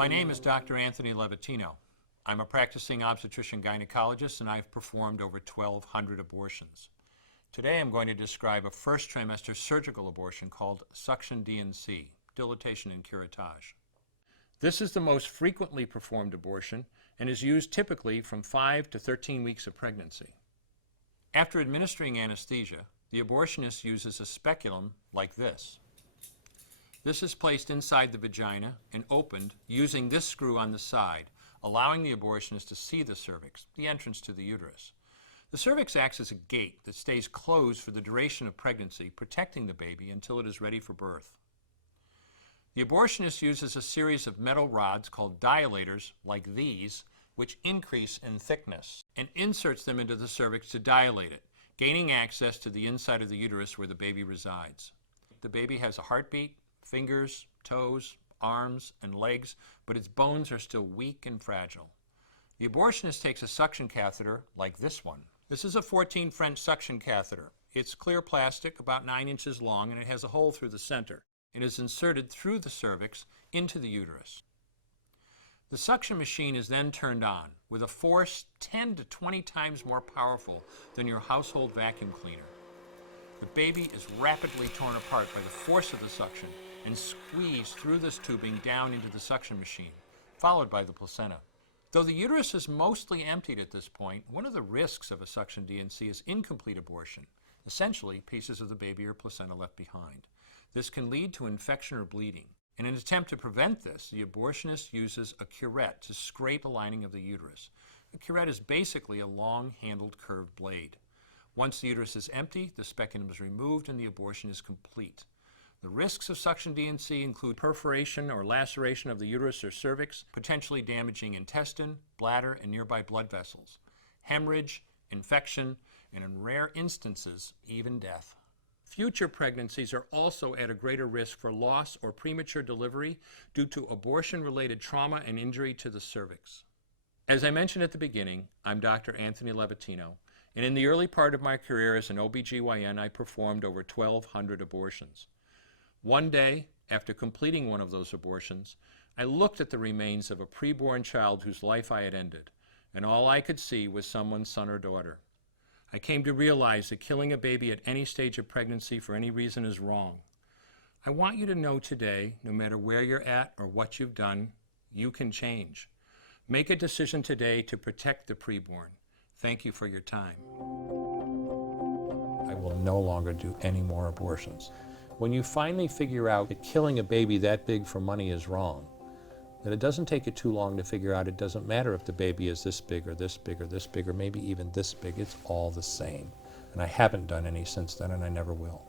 My name is Dr. Anthony Levatino. I'm a practicing obstetrician-gynecologist, and I've performed over 1,200 abortions. Today I'm going to describe a first trimester surgical abortion called suction D&C, dilatation and curettage. This is the most frequently performed abortion and is used typically from 5 to 13 weeks of pregnancy. After administering anesthesia, the abortionist uses a speculum like this. This is placed inside the vagina and opened using this screw on the side, allowing the abortionist to see the cervix, the entrance to the uterus. The cervix acts as a gate that stays closed for the duration of pregnancy, protecting the baby until it is ready for birth. The abortionist uses a series of metal rods called dilators, like these, which increase in thickness, and inserts them into the cervix to dilate it, gaining access to the inside of the uterus where the baby resides. The baby has a heartbeat, fingers, toes, arms, and legs, but its bones are still weak and fragile. The abortionist takes a suction catheter like this one. This is a 14 French suction catheter. It's clear plastic, about 9 inches long, and it has a hole through the center. It is inserted through the cervix into the uterus. The suction machine is then turned on with a force 10 to 20 times more powerful than your household vacuum cleaner. The baby is rapidly torn apart by the force of the suction and squeezed through this tubing down into the suction machine, followed by the placenta. Though the uterus is mostly emptied at this point, one of the risks of a suction D&C is incomplete abortion, essentially pieces of the baby or placenta left behind. This can lead to infection or bleeding. In an attempt to prevent this, the abortionist uses a curette to scrape a lining of the uterus. A curette is basically a long-handled curved blade. Once the uterus is empty, the speculum is removed and the abortion is complete. The risks of suction D&C include perforation or laceration of the uterus or cervix, potentially damaging intestine, bladder, and nearby blood vessels, hemorrhage, infection, and in rare instances, even death. Future pregnancies are also at a greater risk for loss or premature delivery due to abortion-related trauma and injury to the cervix. As I mentioned at the beginning, I'm Dr. Anthony Levatino, and in the early part of my career as an OBGYN, I performed over 1,200 abortions. One day, after completing one of those abortions, I looked at the remains of a preborn child whose life I had ended, and all I could see was someone's son or daughter. I came to realize that killing a baby at any stage of pregnancy for any reason is wrong. I want you to know today, no matter where you're at or what you've done, you can change. Make a decision today to protect the preborn. Thank you for your time. I will no longer do any more abortions. When you finally figure out that killing a baby that big for money is wrong, that it doesn't take you too long to figure out it doesn't matter if the baby is this big or this big or this big or maybe even this big, it's all the same. And I haven't done any since then, and I never will.